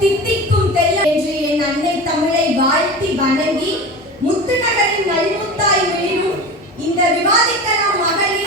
தித்திக்கும் தெல்ல என்று என் அன்னை தமிழை வாழ்த்தி வணங்கி முத்துநகரின் நல்முத்தாய் விழும் இந்த விவாதிக்கலாம் மகளிர்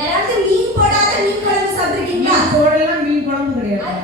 யாராவது மீன் போடாத மீன் குழம்பு சாப்பிட்டுருக்கீங்களா போடலாம் மீன் குழம்பு கிடையாது.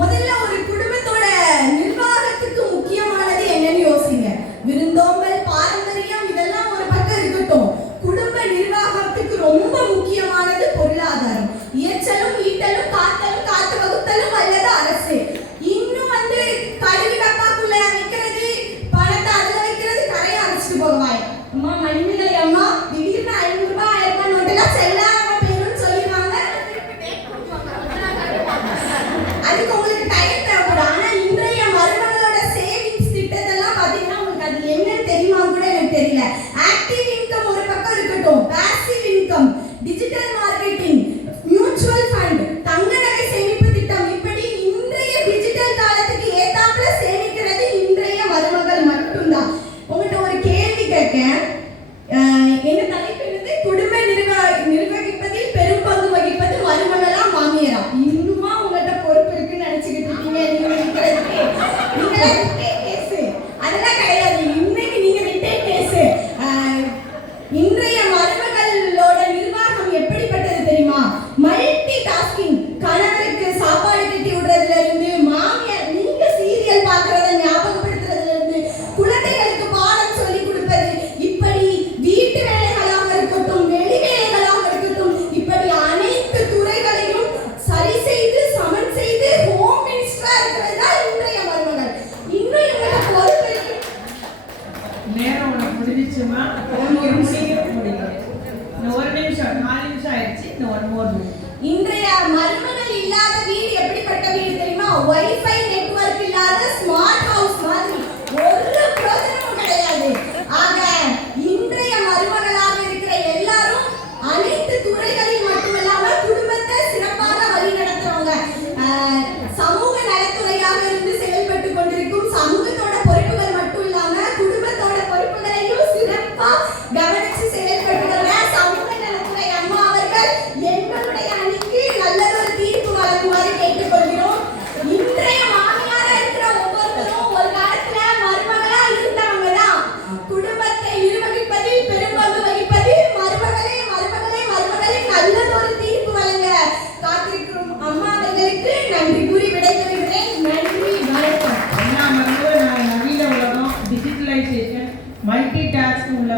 முதல்ல ஒரு குடும்பத்தோட நிர்வாகத்துக்கு முக்கியமானது என்னன்னு யோசிங்க. விருந்தோம்பல் பாரம்பரியம் இதெல்லாம் ஒரு பக்கம் இருக்கட்டும். குடும்ப நிர்வாகத்துக்கு ரொம்ப முக்கியமானது பொருளாதாரம். இயற்றலும் ஈட்டலும் காத்தலும் காத்து வகுத்தலும் அல்லது அரசு. இன்னும் வந்து கழுவி டப்பாக்குள்ள வைக்கிறது பணத்தை அதுல வைக்கிறது? கரையை அரைச்சிட்டு போவாய் அம்மா மணிமலை அம்மா திடீர் நாலு நிமிஷம் ஆயிடுச்சு இந்த ஒன் மோர் இன்றைய மருமகள் இல்லாத வீடு எப்படிப்பட்ட வீடு தெரியுமா? ஒய்ஃபை உள்ள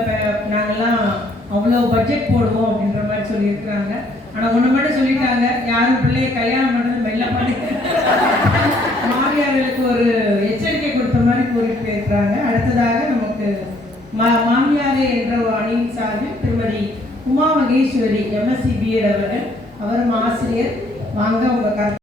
நாங்கள்லாம் அவ்வளோ பட்ஜெட் போடுவோம் அப்படின்ற மாதிரி சொல்லியிருக்கிறாங்க. ஆனால் ஒன்று மட்டும் சொல்லிட்டாங்க. யாரும் பிள்ளைய கல்யாணம் பண்ணுறது மெல்ல பண்ணுங்க மாமியார்களுக்கு ஒரு எச்சரிக்கை கொடுத்த மாதிரி கூறியிருக்கிறாங்க. அடுத்ததாக நமக்கு மா மாமியாரே என்ற ஒரு அணியின் சார்பில் திருமதி உமா மகேஸ்வரி எம்எஸ்சி பிஎட் அவர்கள் அவரும் ஆசிரியர். வாங்க உங்கள் கருத்து.